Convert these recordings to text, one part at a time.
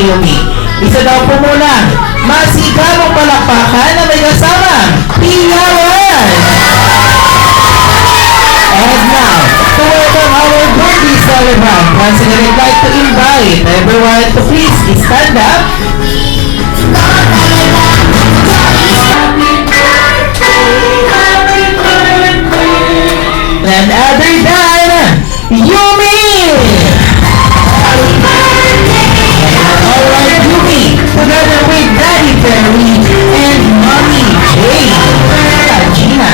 Yumi. Isa daw po muna, masigabong palakpakan na may kasama, Piyawan! And now, to welcome our birthday celebrant, once again I'd like to invite everyone to please stand up. None other than Yumi! Alright, Yumi, together with Daddy Perry and Mommy Jane. Gina.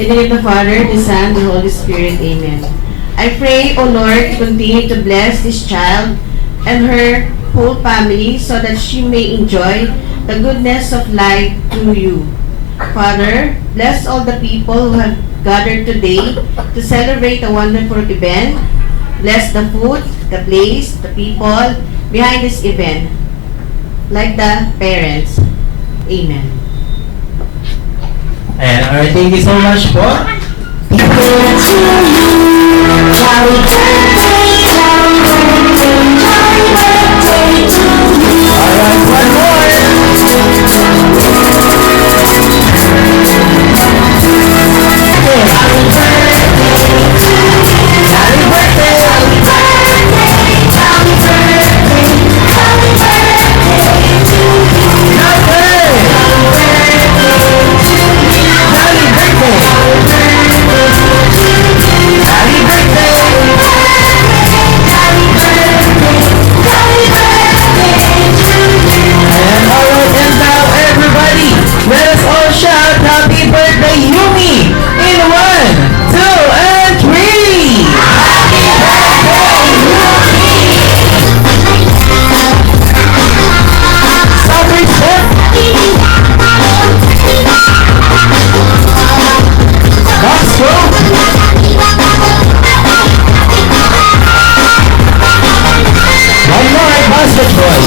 In the name of the Father, the Son, the Holy Spirit. Amen. I pray, O Lord, to continue to bless this child and her whole family so that she may enjoy the goodness of life through you. Father, bless all the people who have gathered today to celebrate a wonderful event. Bless the food, the place, the people behind this event, like the parents. Amen. And alright, thank you so much po. Alright, one more. Happy birthday! Let us all shout happy birthday, Yumi! In 1, 2, and 3! Happy birthday, Yumi! Soccer step! Box stroke! One more basketball!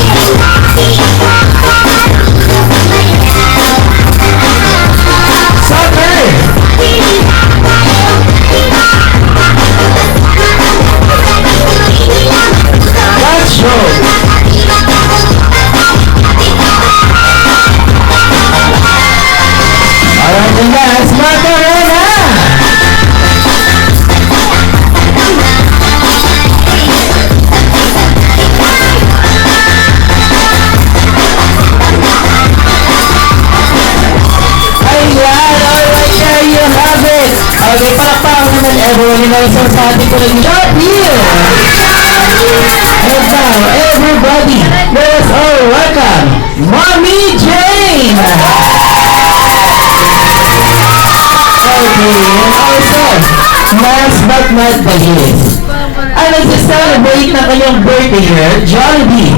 Alright, and that's Macarena! Ayan, alright, there you have it! Okay, palakpakan naman everyone in our sa ating po ng job here! And now, everybody, let us all welcome Mommy Jane! Okay, and also, last but not the least, ang nagsa-celebrate ng kanyang birthday girl, Jollibee.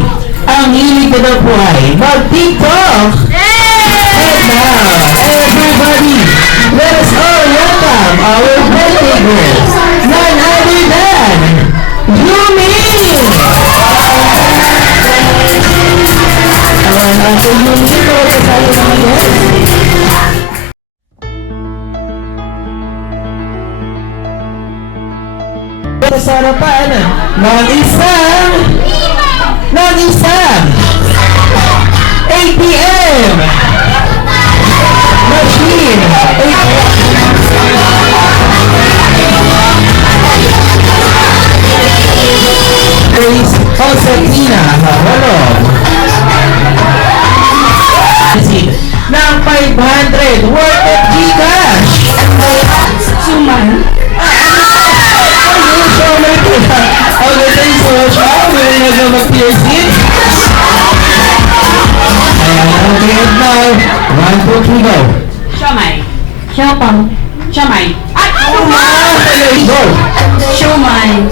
Ang hilig ko daw po ay mag-TikTok! And now, everybody, let us all welcome our birthday girl, none other than Yumi! Ang Yumi ko, kasali naman yan. Sa harapan ng isang ATM machine. Grace Josefina Havalog ng 500 worth of Gcash. Suman. Okay, thanks so much, ma'am. We're gonna mag-piercing. Okay, and now, 1, 2, 3, go. Siomay. Siopang. Siomay. At Siomay! Go! Siomay.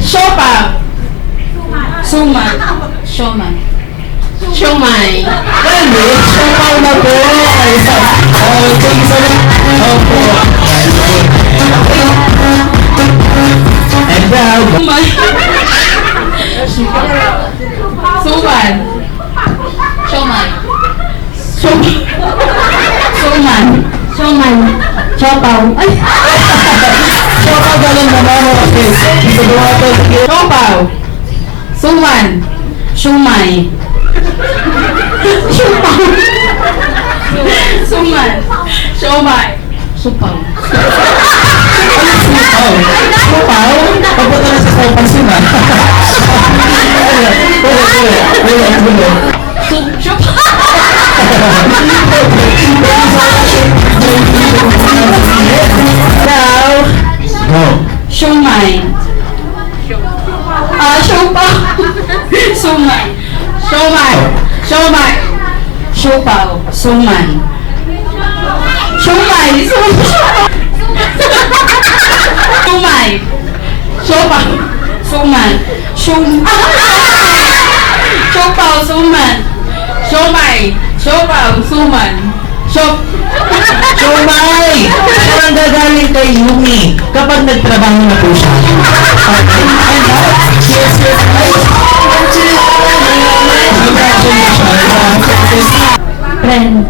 Siopang. Suman. Siomay. Siomay. Hindi, siopang na po. Okay, thanks so much. Opo. And now, Suman. Suman. Siomay. Suman. Siomay. Siopaw. Ay! Siopaw galing naman mo kasi. Dito bumato. Siopaw. Suman. Shumay. Supaw. Suman. Shumay. Supaw. Supaw. Supaw? Papunta na sa sopas yun ah. Now, go. Shumay. Supaw. Sumay. Shumay. Shumay. Supaw. Suman. Shumay. Shumay. Supaw. Suman. Supaw. Suman. Shumay. Supaw. Suman. Shumay! Parang gagaling kay Yumi kapag nagtrabaho na po siya. Okay. And now, here's your prize. Congratulations. Friend.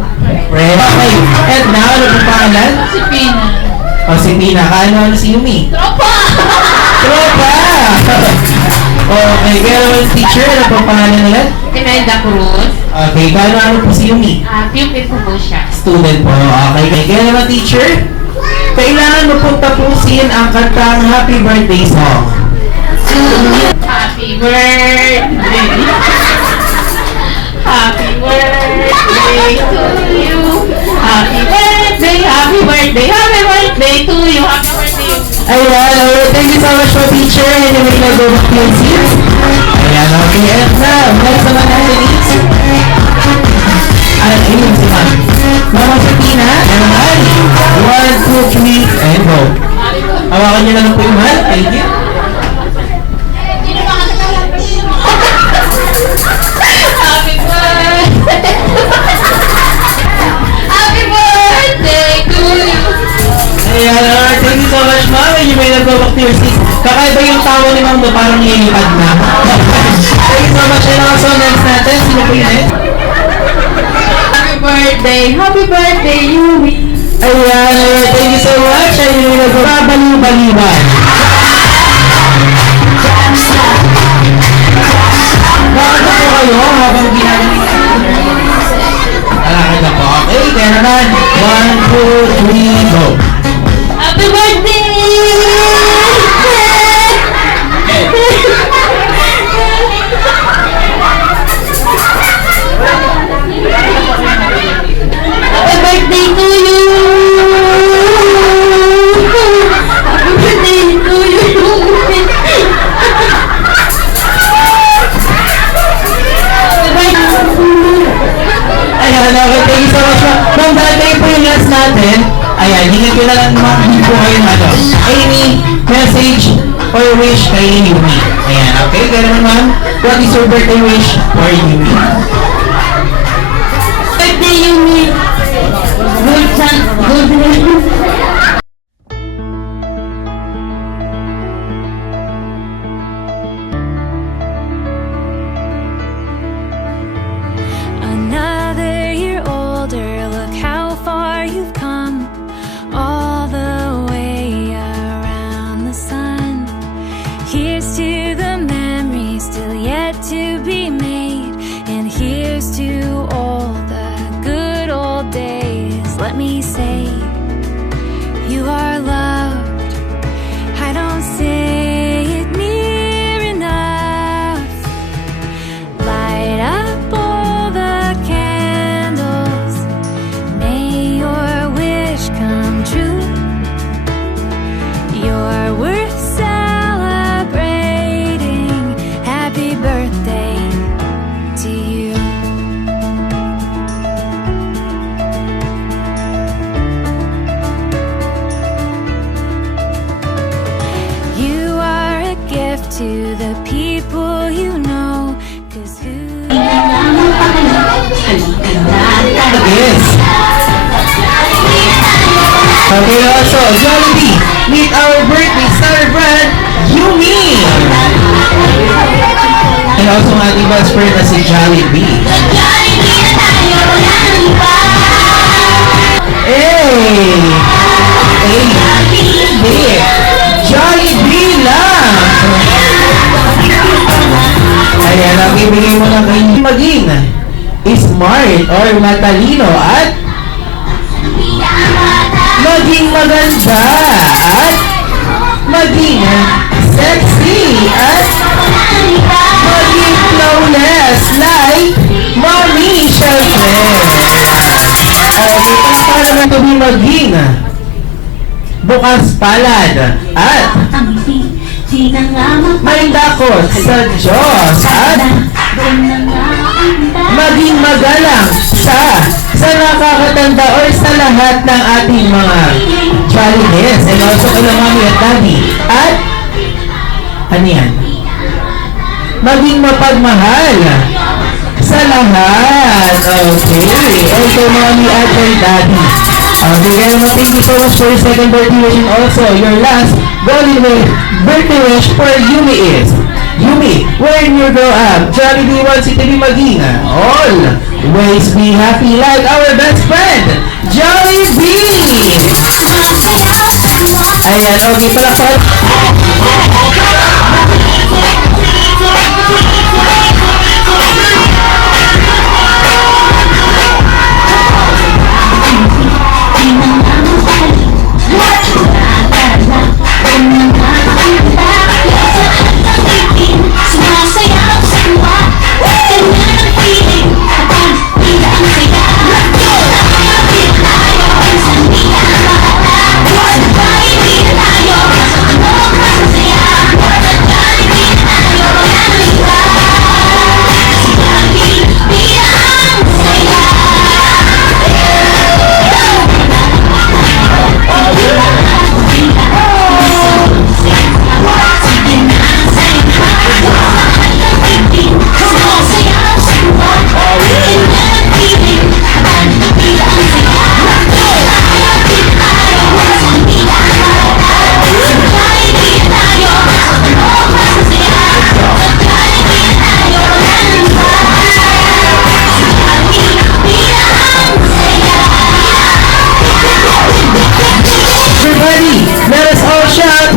Okay. And now, ano po pangalan? Si Pina. O si Pina. Ano si Yumi? Tropa! Tropa! Okay. Kaya naman teacher, ano po pangalan nila? Imelda Cruz. Okay. Ano po si Yumi? Pupil ko po siya. Student po. Okay. Kaya naman teacher, kailangan mo pong tapusin ang kantang Happy Birthday song. Happy birthday. Happy birthday to you. Happy birthday, happy birthday, happy birthday to you. Happy birthday. Ayan, okay. Thank you so much po teacher. And you may now go back to your seats. Ayan, okay. And now, next naman natin is ayun si ma'am. Mama si Tina. And naman, 1, 2, 3, and go. Hawakan niyo na lang po yung mahal. Thank you. Happy birthday. Happy birthday to you. Ayan, alright. Thank you so much ma'am. And you may now go back to your seats. Kakaiba yung tawa ni ma'am na parang nilipad na. Thank you so much. And also next natin, sino po yun? Happy birthday, Yumi. Ayan, alright. Thank you so much. And you may now go babaliw-baliwan. Bakit na po kayo habang ginagawa? Alakad na po. Okay, kaya naman. 1, 2, 3, go. Happy birthday! Happy birthday to you! Happy birthday to you! Happy birthday! Ayan, okay. Thank you so much. Ma'am, dahil kayo po yung last natin, ayan, hingin ko na lang hindi po kayo any message or wish kay Yumi. Ayan, okay? Kaya naman ma'am, what is your birthday wish for Yumi? Birthday, Yumi! Good son, good Another year older, look how far you've come, all the way around the sun. Here's to the memories still yet to be made, and here's to all the good old days. Let me say, you are loved. I don't say it near enough. Light up all the candles, may your wish come true. You're worth celebrating. Happy birthday to you. You are a gift to the people you know, 'cause who Yes. Okay, also, Jollibee, meet our birthday star brand, Yumi! And also ang ating best friend na si Jollibee. Hey! Hey! Hindi! Jollibee lang! Ayan, ang ibigay mo smart or matalino at maging maganda at maging sexy at maging flawless like Mommy syempre. Okay, para naman ito maging bukas palad at may dakot sa Diyos at maging magalang sa nakakatanda or sa lahat ng ating mga jolliness and also kay Mommy at Daddy at ano yan? Maging mapagmahal sa lahat. Okay. And kay Mommy at kay Daddy. Okay, kaya naman thank you so much for your second birthday wish and also your last golden birthday wish for Yumi is Yumi, when you grow up, Jollibee wants you to be maging always be happy like our best friend, Jollibee! Ayan, okay, palakpak.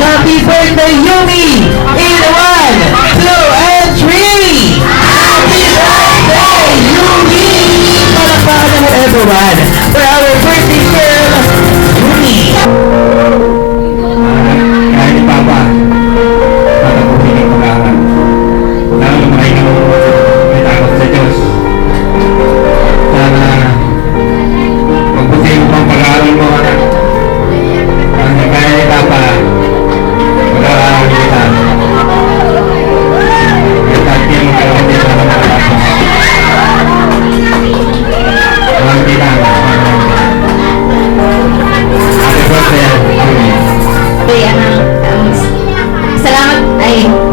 Happy birthday, Yumi! In 1, 2, and 3! Happy birthday, Yumi! Palakpakan naman everyone for our birthday girl, Yumi! Kaya ni Papa, tatapusin ang pag-aaral. Lalo lumaki ka may takot sa Diyos. Sana pagpusin mo ang pag-aaral mo, anak. Ang kaya ni Papa, pag-aaral kita. Kahit hindi mo kaya hindi na nakakapos. Mahal kita. Happy birthday, Yumi.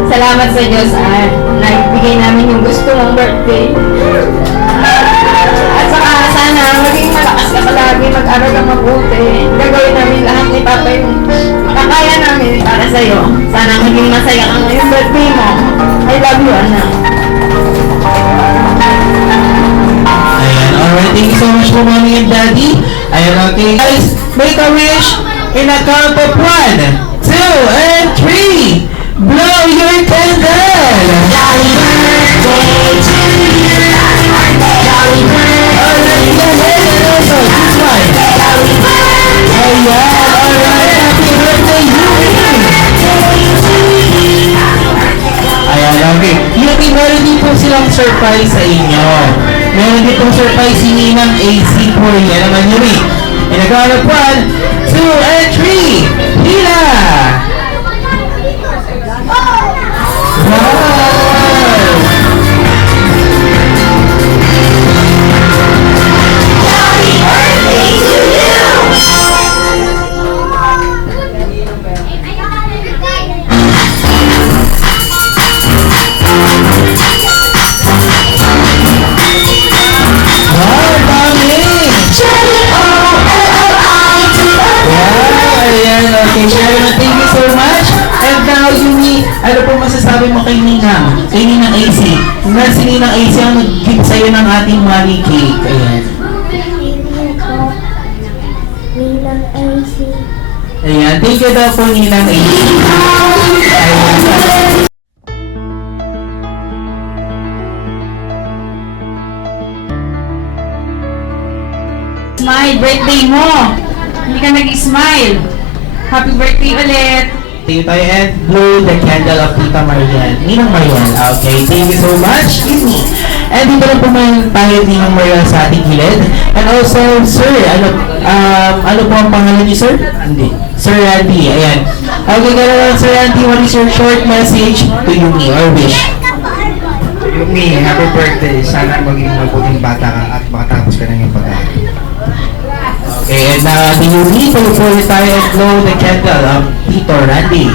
Salamat sa Diyos at naibigay namin yung gusto mong birthday. At saka sana maging malakas ka palagi, mag-aral ka mabuti. Gagawin namin lahat ni Papa yung makakaya namin para sa'yo. Sana maging masaya ka ngayong birthday mo. I love you, anak. Ayan, alright. Thank you so much for Mommy and Daddy. Ayan, okay. Guys, make a wish in a count of 1, 2, and 3. Blow your candle! Happy birthday to you! Happy birthday! Alright, go ahead and also this one. Happy birthday! Ayan, alright. Happy birthday, Yumi! Ayan, okay. Yumi, meron din po silang surprise sa inyo. Meron din pong surprise si Ninang AC po rin. Yan naman, Yumi. In a count of 1, 2, and 3. Hila! Wow! Ano po masasabi mo kay Ninang? Kay Ninang AC? Na si Ninang AC ang nag-give sa'yo ng ating money cake. Ayan. Ninang AC. Ayan. Thank you daw po, Ninang AC. Ayan. smile, birthday mo. Hindi ka nag-smile. Happy birthday ulit. Tayo tayo and blow the candle of Tita Marian. Ninang Marian. Okay, thank you so much. Yumi. And dito lang po man tayo Ninang Marian sa ating gilid. And also, sir, ano po ang pangalan niyo, sir? Hindi. Sir Randy, ayan. Okay, gano'n Sir Randy, what is your short message to Yumi or wish? Yumi, happy birthday. Sana maging mabuting bata ka at makatapos ka ng iyong pag-aaral. Okay, and the Yumi, tuloy po ulit tayo and blow the candle of Tito Randy.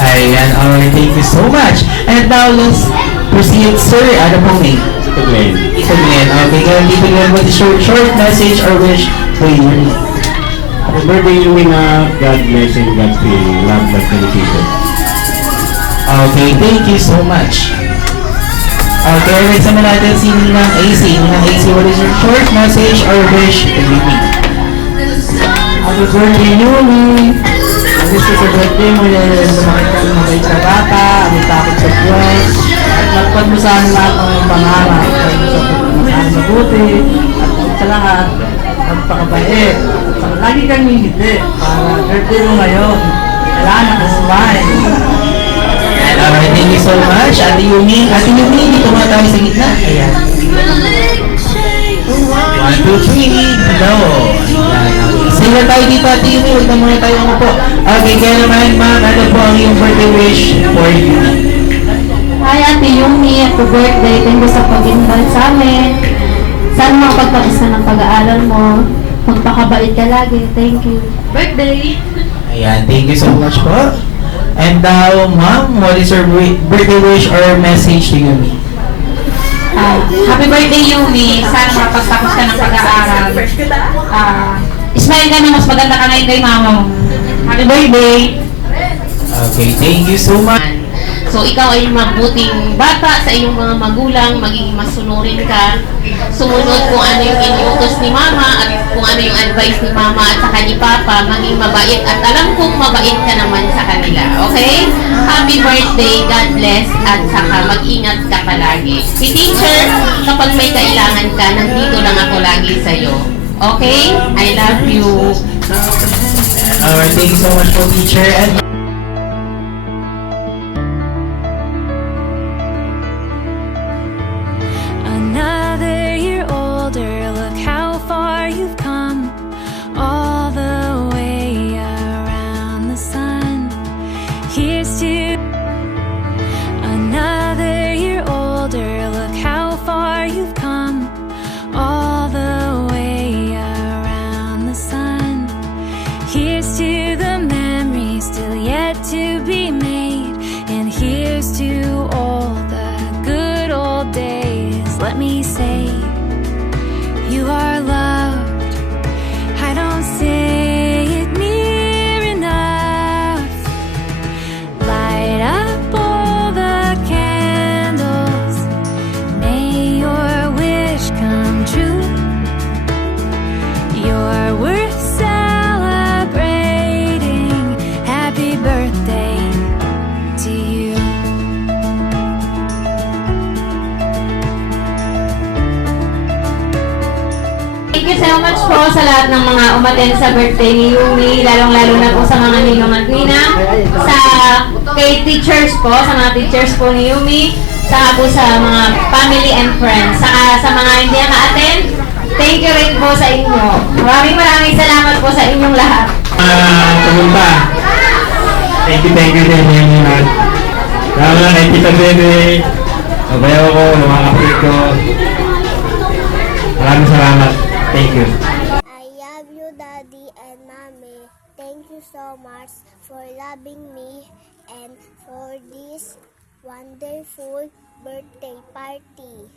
Ayan, alright, thank you so much. And now, let's proceed, sir. Ano pong name? Ito, Glenn. Tito Glenn. Okay, ganun Tito Glenn, what is your short message or wish to Yumi? Happy birthday, Yumi, na God bless and God fill. Love that dedication. Okay, thank you so much. Okay, next naman natin si Ninang AC. Ninang AC, what is your short message or wish to Yumi? Happy birthday, Yumi. Ang gusto sa birthday mo yan, lumaki ka ng mabait na bata, may takot sa Diyos. At magpad mo sa amin lahat ng iyong pangarap. At sa pagmamahal mabuti. At sa lahat, magpakabait. At lagi kang ngingiti para birthday mo ngayon. Kailangan nakasmile. And alright, thank you so much. Ate Yumi, dito muna tayo sa gitna. Ayan. 1, 2, 3, no. Sila tayo dito, Ate Yumi, huwag na muna tayo umupo. Okay, kaya naman, ma'am, ano po ang iyong birthday wish for Yumi? Hi Ate Yumi, happy birthday. Thank you sa pag-invite sa amin. Sana makapagpapos ka ng pag-aaral mo. Magpakabait ka lagi. Thank you. Birthday! Ayan, thank you so much po. And now, ma'am, what is your birthday wish or message to Yumi? Happy birthday Yumi. Sana makapagtapos ka ng pag-aaral. Smile ka na, mas maganda ka ngayon kay mama mo. Happy birthday! Okay, thank you so much. So, ikaw ay mabuting bata sa iyong mga magulang, magiging masunurin ka, sumunod kung ano yung inuutos ni mama at kung ano yung advice ni mama at saka ni papa, maging mabait at alam kong mabait ka naman sa kanila, okay? Happy birthday, God bless, at saka mag-ingat ka palagi. Si teacher, kapag may kailangan ka, nandito lang ako lagi sa'yo. Okay? I love you. Alright, thank you so much po, teacher. And Another year older, look how far you've come, all the way around the sun. Here's to another year older, look how far you've come, all the way around the sun. Here's to the memories still yet to be made, and here's to all the good old days. Let me say, you are loved. I don't say it near enough. Light up all the candles. May your wish come true. You're worth celebrating. Happy birthday to you. Thank you so much po sa lahat ng mga umaten sa birthday ni Yumi, lalong-lalo na po sa mga ninong at ninang, sa kay teachers po, sa mga teachers po ni Yumi, saka po sa mga family and friends, saka sa mga hindi naka-attend, thank you rin po sa inyo. Maraming salamat po sa inyong lahat. Pumunta. Thank you din yung lahat. Lalo na kay Tita Bebe, kabayaw ko, ng mga kapatid ko. Maraming salamat. Thank you. I love you, Daddy and Mommy. Thank you so much for loving me and for this wonderful birthday party.